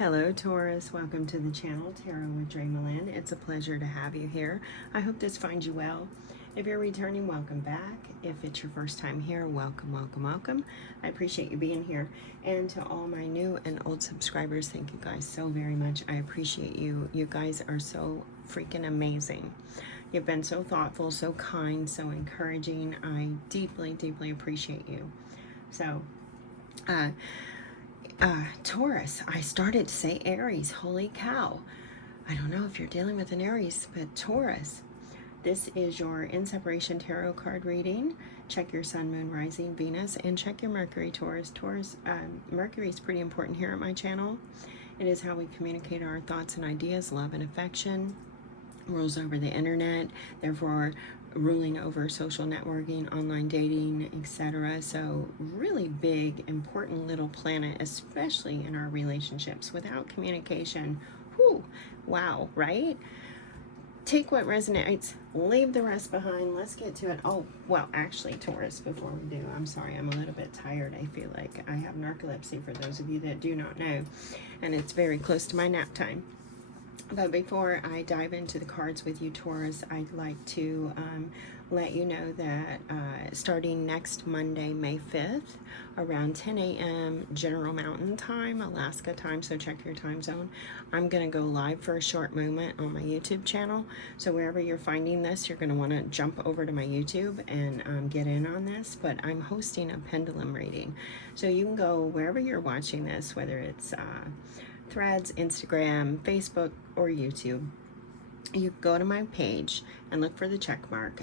Hello Taurus, welcome to the channel Tarot with DreamaLynn. It's a pleasure to have you here. I hope this finds you well. If you're returning, welcome back. If it's your first time here, welcome, welcome, welcome. I appreciate you being here. And to all my new and old subscribers, thank you guys so very much. I appreciate you. You guys are so freaking amazing. You've been so thoughtful, so kind, so encouraging. I deeply, deeply appreciate you. So, Taurus, I started to say Aries. Holy cow. I don't know if you're dealing with an Aries, but Taurus, this is your In Separation Tarot card reading. Check your Sun, Moon, Rising, Venus, and check your Mercury, Taurus. Mercury is pretty important here at my channel. It is how we communicate our thoughts and ideas, love and affection. Rules over the internet, therefore ruling over social networking, online dating, etc. So really big, important little planet, especially in our relationships. Without communication, whew, wow, right? Take what resonates, leave the rest behind. Let's get to it. Oh, well, actually, Taurus, before we do, I'm sorry, I'm a little bit tired. I feel like I have narcolepsy, for those of you that do not know, and it's very close to my nap time. But before I dive into the cards with you, Taurus, I'd like to let you know that starting next Monday, May 5th, around 10 a.m. General Mountain Time, Alaska time, so check your time zone, I'm going to go live for a short moment on my YouTube channel. So wherever you're finding this, you're going to want to jump over to my YouTube and get in on this. But I'm hosting a pendulum reading. So you can go wherever you're watching this, whether it's Threads, Instagram, Facebook, or YouTube. You go to my page and look for the check mark.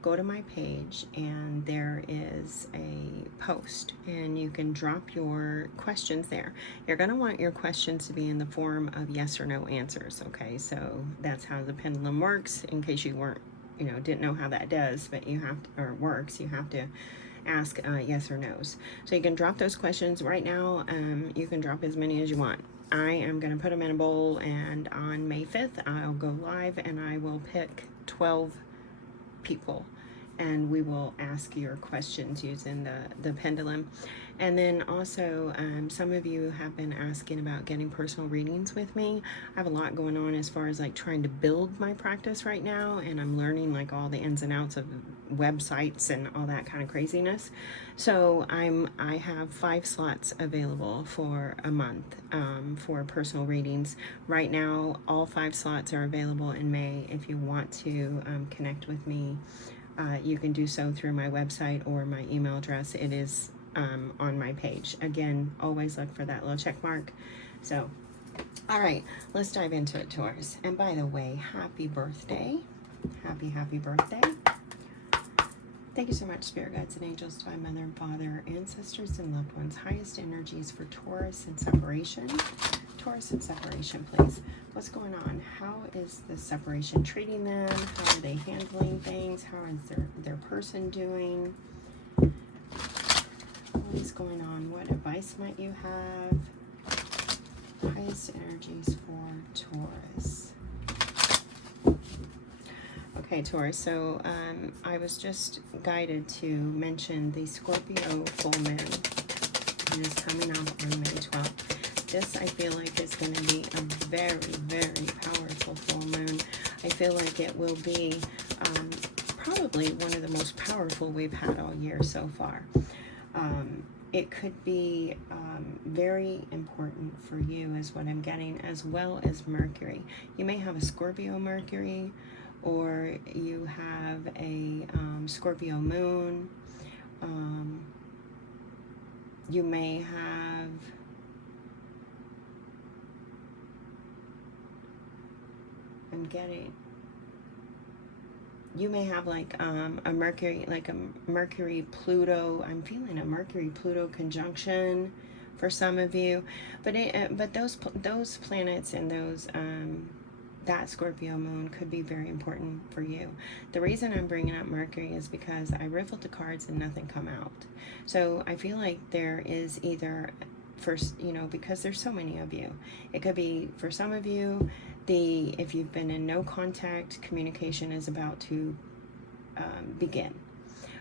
Go to my page and there is a post and you can drop your questions there. You're going to want your questions to be in the form of yes or no answers, okay? So that's how the pendulum works, in case you weren't, didn't know how that does, but you have to, or works, you have to ask yes or no's. So you can drop those questions right now. You can drop as many as you want. I am going to put them in a bowl, and on May 5th I'll go live and I will pick 12 people and we will ask your questions using the pendulum. And then also some of you have been asking about getting personal readings with me. I have a lot going on as far as like trying to build my practice right now, and I'm learning like all the ins and outs of websites and all that kind of craziness. So I have 5 slots available for a month for personal readings. Right now all 5 slots are available in May. If you want to connect with me, you can do so through my website or my email address. It is on my page. Again, always look for that little check mark. So, all right, let's dive into it, Taurus. And by the way, happy birthday. Happy birthday. Thank you so much, Spirit Guides and Angels, Divine Mother and Father, ancestors and loved ones. Highest energies for Taurus in separation. Taurus in separation, please. What's going on? How is the separation treating them? How are they handling things? How is their person doing? What is going on? What advice might you have? Highest energies for Taurus. Okay, Taurus, so I was just guided to mention the Scorpio full moon. It is coming up on May 12th. This, I feel like, is going to be a very, very powerful full moon. I feel like it will be probably one of the most powerful we've had all year so far. It could be very important for you, is what I'm getting, as well as Mercury. You may have a Scorpio Mercury, or you have a Scorpio moon. You may have you may have like a Mercury, like a Mercury Pluto. I'm feeling a Mercury Pluto conjunction for some of you, but those planets and those that Scorpio moon could be very important for you. The reason I'm bringing up Mercury is because I riffled the cards and nothing come out. So I feel like there is either, first, because there's so many of you, it could be for some of you, if you've been in no contact, communication is about to begin.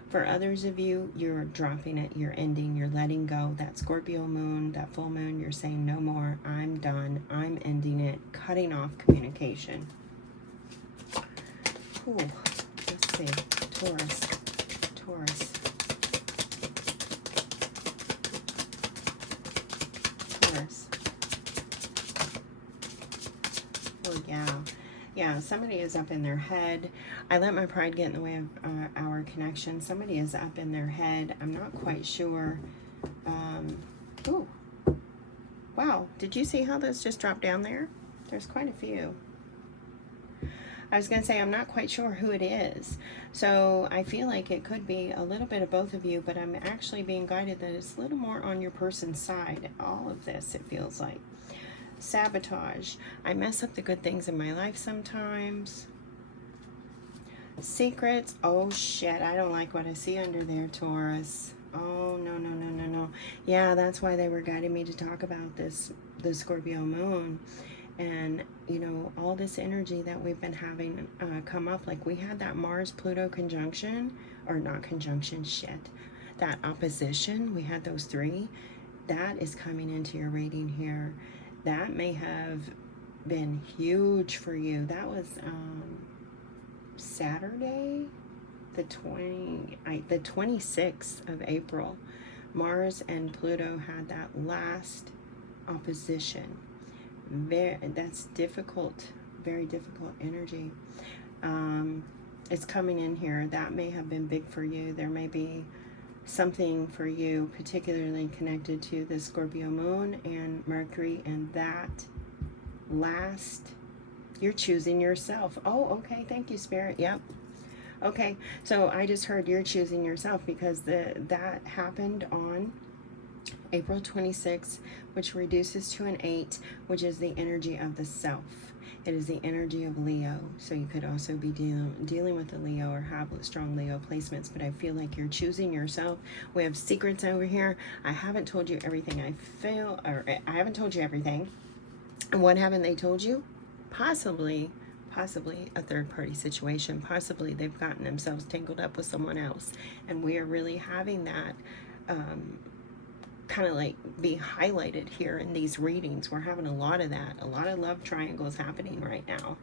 For others of you, you're dropping it, you're ending, you're letting go. That Scorpio moon, that full moon, you're saying no more, I'm done, I'm ending it, cutting off communication. Ooh, let's see, Taurus, Taurus, Taurus. Oh, yeah. Yeah, somebody is up in their head. I let my pride get in the way of our connection. Somebody is up in their head. I'm not quite sure. Ooh. Wow. Did you see how those just dropped down there? There's quite a few. I was going to say I'm not quite sure who it is. So I feel like it could be a little bit of both of you, but I'm actually being guided that it's a little more on your person's side. All of this, it feels like. Sabotage. I mess up the good things in my life sometimes. Secrets. Oh shit, I don't like what I see under there, Taurus. Oh no, no, no, no, no. Yeah, that's why they were guiding me to talk about this, the Scorpio moon. And you know, all this energy that we've been having come up, like we had that Mars-Pluto conjunction, or not conjunction, shit, that opposition, we had those three. That is coming into your reading here. That may have been huge for you. That was Saturday, the 26th of April. Mars and Pluto had that last opposition. That's difficult, very difficult energy. It's coming in here. That may have been big for you. There may be something for you particularly connected to the Scorpio moon and Mercury, and that last, you're choosing yourself. Oh, okay, thank you, Spirit. Yep. Okay, so I just heard you're choosing yourself, because that happened on April 26th, which reduces to an 8, which is the energy of the self. It is the energy of Leo. So you could also be dealing with a Leo or have strong Leo placements, but I feel like you're choosing yourself. We have secrets over here. I haven't told you everything I feel, or I haven't told you everything. And what haven't they told you? Possibly a third-party situation. Possibly they've gotten themselves tangled up with someone else. And we are really having that kind of like be highlighted here in these readings. We're having a lot of that, a lot of love triangles happening right now,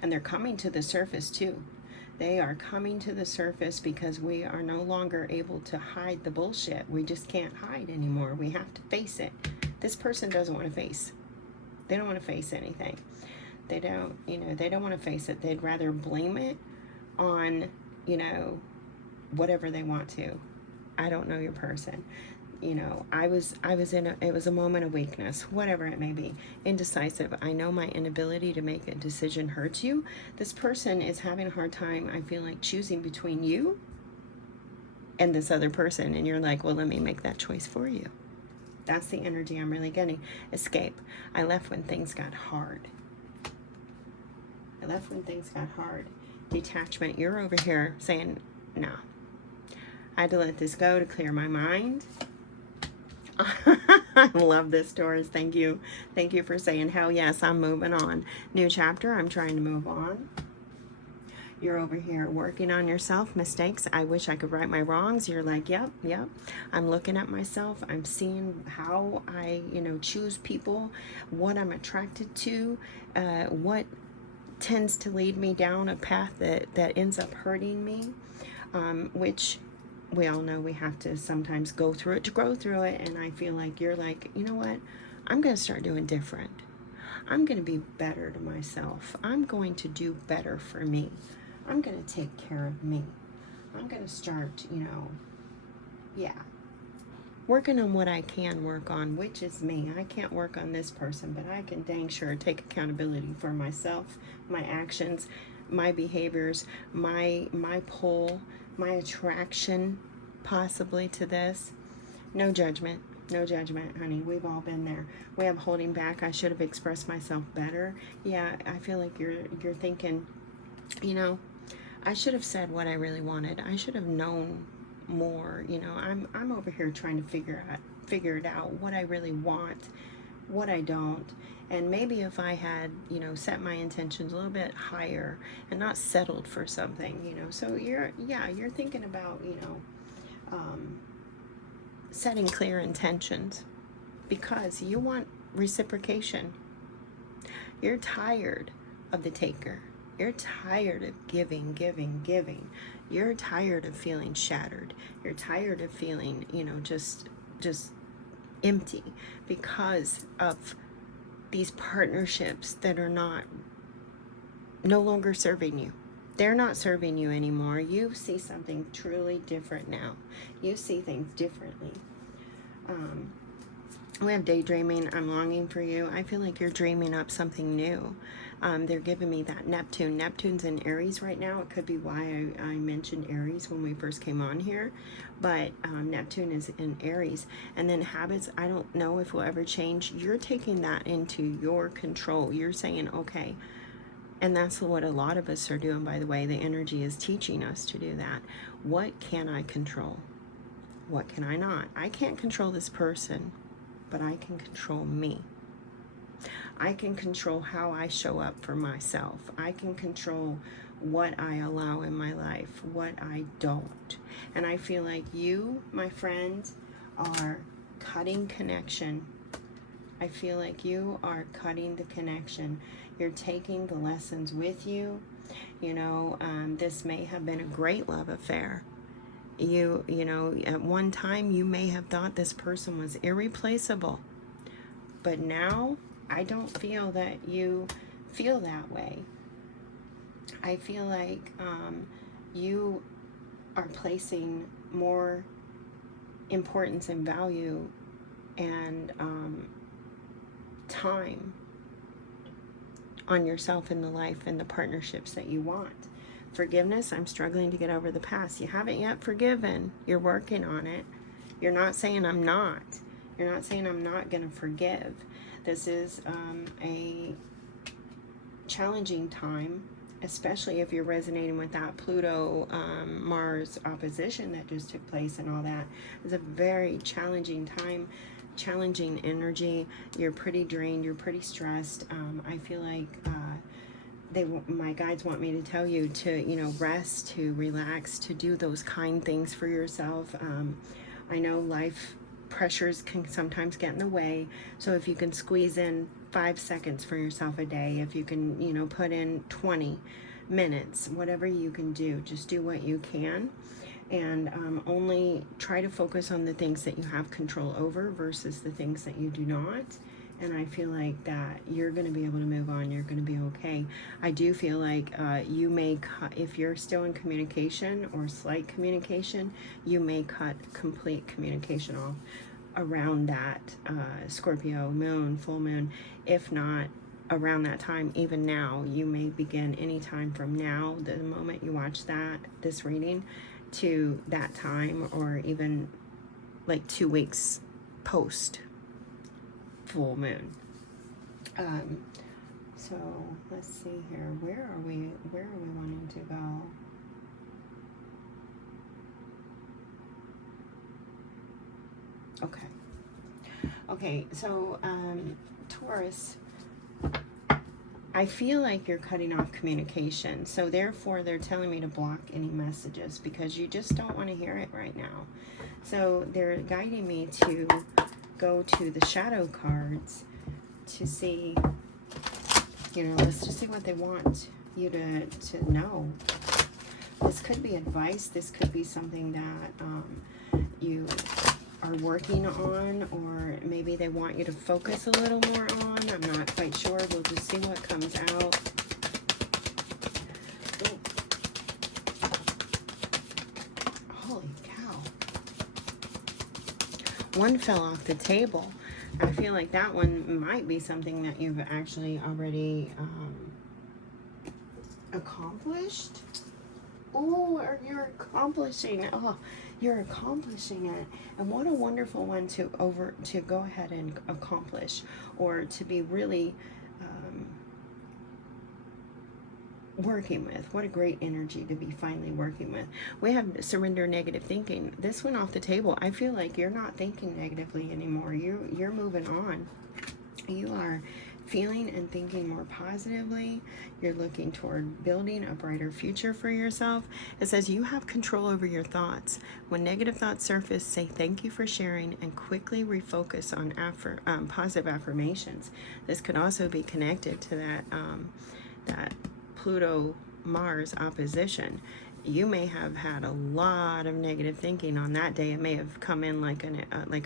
and they're coming to the surface too. They are coming to the surface because we are no longer able to hide the bullshit. We just can't hide anymore. We have to face it. This person doesn't want to face. They don't want to face anything. They don't, you know, they don't want to face it. They'd rather blame it on, you know, whatever they want to. I don't know your person. You know, I was in it was a moment of weakness, whatever it may be, indecisive. I know my inability to make a decision hurts you. This person is having a hard time, I feel like, choosing between you and this other person, and you're like, well, let me make that choice for you. That's the energy I'm really getting. Escape. I left when things got hard. I left when things got hard. Detachment. You're over here saying, no, I had to let this go to clear my mind. I love this, Taurus. Thank you. Thank you for saying, hell yes, I'm moving on. New chapter. I'm trying to move on. You're over here working on yourself. Mistakes. I wish I could right my wrongs. You're like, yep. I'm looking at myself. I'm seeing how I, you know, choose people, what I'm attracted to, what tends to lead me down a path that ends up hurting me, which we all know we have to sometimes go through it to grow through it. And I feel like you're like, you know what? I'm going to start doing different. I'm going to be better to myself. I'm going to do better for me. I'm going to take care of me. I'm going to start, you know, working on what I can work on, which is me. I can't work on this person, but I can dang sure take accountability for myself, my actions, my behaviors, my pull, my attraction possibly to this. No judgment. No judgment, honey. We've all been there. We have holding back. I should have expressed myself better. Yeah, I feel like you're thinking, you know, I should have said what I really wanted. I should have known more. You know, I'm over here trying to figure it out what I really want. what I don't. And maybe if I had, you know, set my intentions a little bit higher and not settled for something, you know. So you're thinking about, you know, setting clear intentions because you want reciprocation. You're tired of the taker. You're tired of giving, giving, giving. You're tired of feeling shattered. You're tired of feeling, you know, just empty because of these partnerships that are no longer serving you. They're not serving you anymore. You see something truly different now. You see things differently. We have daydreaming. I'm longing for you. I feel like you're dreaming up something new. They're giving me that Neptune. Neptune's in Aries right now. It could be why I mentioned Aries when we first came on here. But Neptune is in Aries. And then habits, I don't know if will ever change. You're taking that into your control. You're saying, okay. And that's what a lot of us are doing, by the way. The energy is teaching us to do that. What can I control? What can I not? I can't control this person, but I can control me. I can control how I show up for myself. I can control what I allow in my life, what I don't. And I feel like you, my friend, are cutting connection. I feel like you are cutting the connection. You're taking the lessons with you. You know, this may have been a great love affair. You know, at one time you may have thought this person was irreplaceable. But now I don't feel that you feel that way. I feel like you are placing more importance and value and time on yourself in the life and the partnerships that you want. Forgiveness, I'm struggling to get over the past. You haven't yet forgiven. You're working on it. You're not saying I'm not. You're not saying I'm not going to forgive. This is a challenging time, especially if you're resonating with that Pluto Mars opposition that just took place and all that. It's a very challenging time, challenging energy. You're pretty drained. You're pretty stressed. I feel like my guides want me to tell you to, you know, rest, to relax, to do those kind things for yourself. I know life pressures can sometimes get in the way, so if you can squeeze in 5 seconds for yourself a day, if you can, you know, put in 20 minutes, whatever you can do, just do what you can, and only try to focus on the things that you have control over versus the things that you do not. And I feel like that you're going to be able to move on. You're going to be okay. I do feel like you may cut, if you're still in communication or slight communication, you may cut complete communication off around that Scorpio moon, full moon. If not around that time, even now, you may begin anytime from now, the moment you watch this reading, to that time, or even like 2 weeks post full moon. So let's see here. Where are we wanting to go? Okay, so Taurus, I feel like you're cutting off communication. So therefore they're telling me to block any messages because you just don't want to hear it right now. So they're guiding me to go to the shadow cards to see, you know, let's just see what they want you to know. This could be advice. This could be something that you are working on, or maybe they want you to focus a little more on. I'm not quite sure. We'll just see what comes out. Ooh. Holy cow. One fell off the table. I feel like that one might be something that you've actually already accomplished. Oh, you're accomplishing. Oh, you're accomplishing it. And what a wonderful one to go ahead and accomplish, or to be really working with. What a great energy to be finally working with. We have surrender negative thinking. This went off the table. I feel like you're not thinking negatively anymore. You're moving on. You are feeling and thinking more positively. You're looking toward building a brighter future for yourself. It says you have control over your thoughts. When negative thoughts surface, say thank you for sharing and quickly refocus on positive affirmations. This could also be connected to that Pluto-Mars opposition. You may have had a lot of negative thinking on that day. It may have come in like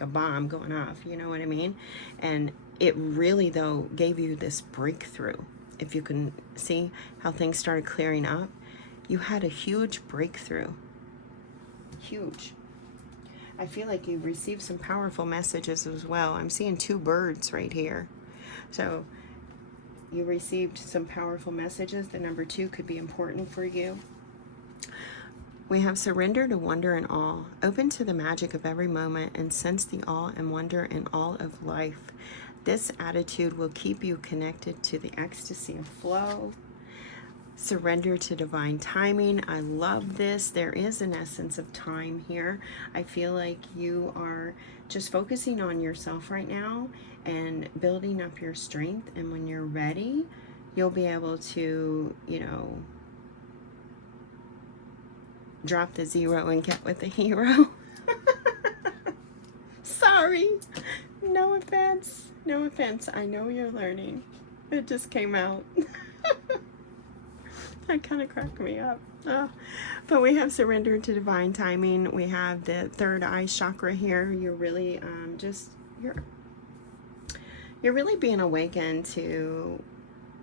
a bomb going off, you know what I mean? And it really, though, gave you this breakthrough. If you can see how things started clearing up, you had a huge breakthrough. Huge. I feel like you received some powerful messages as well. I'm seeing 2 birds right here. So you received some powerful messages. The number 2 could be important for you. We have surrender to wonder and awe. Open to the magic of every moment and sense the awe and wonder in all of life. This attitude will keep you connected to the ecstasy of flow. Surrender to divine timing. I love this. There is an essence of time here. I feel like you are just focusing on yourself right now and building up your strength. And when you're ready, you'll be able to, you know, drop the 0 and get with the hero. Sorry. No offense. No offense. I know you're learning. It just came out. That kind of cracked me up. Oh. But we have surrendered to divine timing. We have the 3rd eye chakra here. You're really you're really being awakened to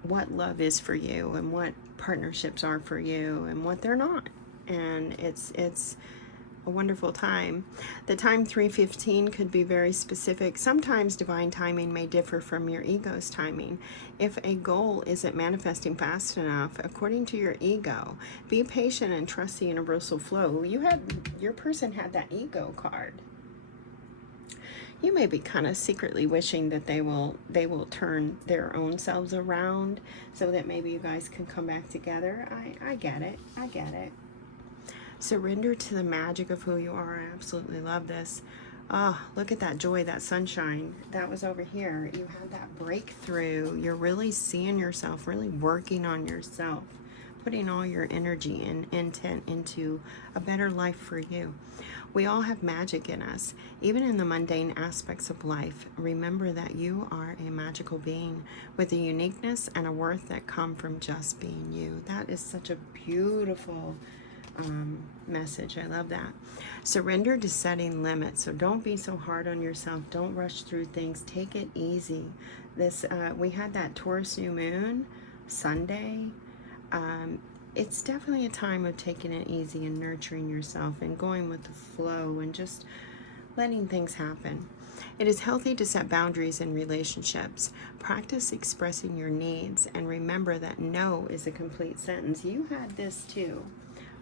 what love is for you and what partnerships are for you and what they're not. And it's a wonderful time. The time 3:15 could be very specific. Sometimes divine timing may differ from your ego's timing. If a goal isn't manifesting fast enough, according to your ego, be patient and trust the universal flow. Your person had that ego card. You may be kind of secretly wishing that they will turn their own selves around so that maybe you guys can come back together. I get it. I get it. Surrender to the magic of who you are. I absolutely love this. Oh, look at that joy, that sunshine. That was over here. You had that breakthrough. You're really seeing yourself, really working on yourself, putting all your energy and intent into a better life for you. We all have magic in us, even in the mundane aspects of life. Remember that you are a magical being with a uniqueness and a worth that come from just being you. That is such a beautiful message. I love that. Surrender to setting limits. So don't be so hard on yourself. Don't rush through things. Take it easy. This we had that Taurus new moon Sunday. It's definitely a time of taking it easy and nurturing yourself and going with the flow and just letting things happen. It is healthy to set boundaries in relationships. Practice expressing your needs and remember that no is a complete sentence. You had this too.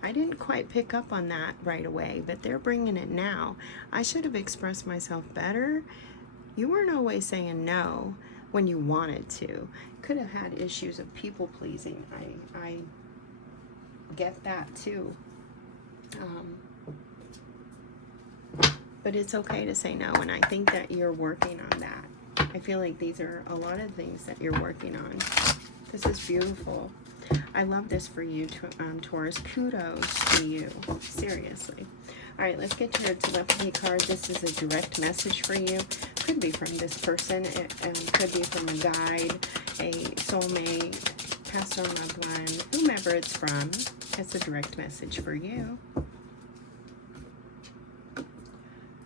I didn't quite pick up on that right away, but they're bringing it now. I should have expressed myself better. You weren't always saying no when you wanted to. Could have had issues of people pleasing. I get that too. But it's okay to say no, and I think that you're working on that. I feel like these are a lot of things that you're working on. This is beautiful. I love this for you, Taurus. Kudos to you. Seriously. All right, let's get your telepathy card. This is a direct message for you. Could be from this person. It could be from a guide, a soulmate, passed on loved one, whomever it's from. It's a direct message for you.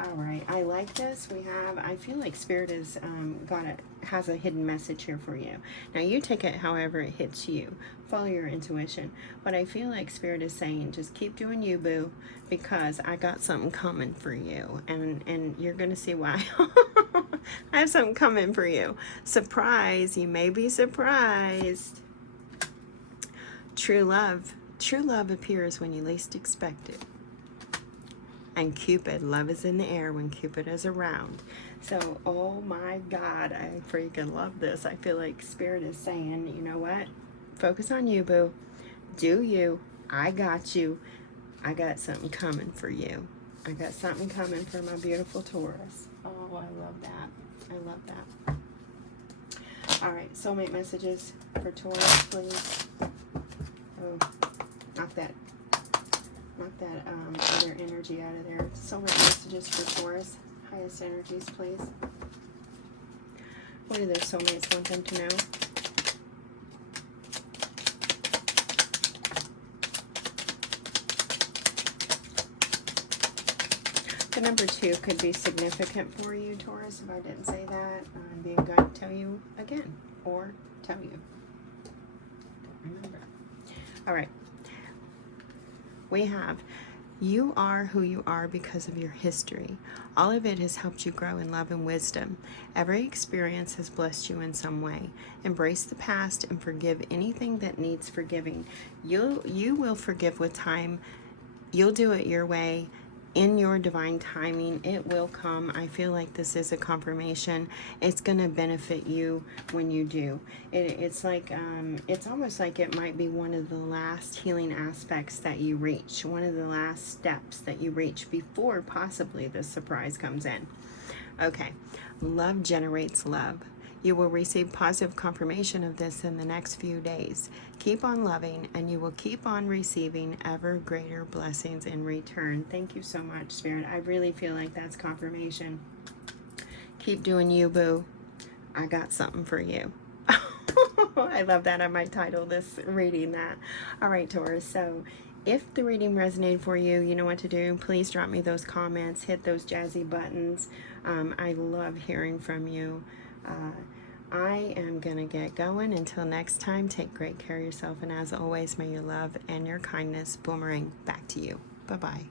All right, I like this. I feel like Spirit has a hidden message here for you. Now you take it however it hits you. Follow your intuition. But I feel like Spirit is saying, just keep doing you, boo, because I got something coming for you. And you're going to see why. I have something coming for you. Surprise. You may be surprised. True love. True love appears when you least expect it. And Cupid, love is in the air when Cupid is around. So, oh my God, I freaking love this. I feel like Spirit is saying, you know what? Focus on you, boo. Do you. I got you. I got something coming for you. I got something coming for my beautiful Taurus. Oh, I love that. I love that. All right, soulmate messages for Taurus, please. Oh, knock that other energy out of there. Soulmate messages for Taurus. Highest energies, please. What do their soulmates want them to know? The number 2 could be significant for you, Taurus. If I didn't say that, I'm being good to tell you again, or tell you. Don't remember. All right. We have, you are who you are because of your history. All of it has helped you grow in love and wisdom. Every experience has blessed you in some way. Embrace the past and forgive anything that needs forgiving. You will forgive with time. You'll do it your way. In your divine timing, it will come. I feel like this is a confirmation. It's going to benefit you when you do. It's like, it's almost like it might be one of the last healing aspects that you reach, one of the last steps that you reach before possibly the surprise comes in. Okay, love generates love. You will receive positive confirmation of this in the next few days. Keep on loving, and you will keep on receiving ever greater blessings in return. Thank you so much, Spirit. I really feel like that's confirmation. Keep doing you, boo. I got something for you. I love that. I might title this reading that. All right, Taurus. So if the reading resonated for you, you know what to do. Please drop me those comments. Hit those jazzy buttons. I love hearing from you. I am going to get going. Until next time, take great care of yourself. And as always, may your love and your kindness boomerang back to you. Bye-bye.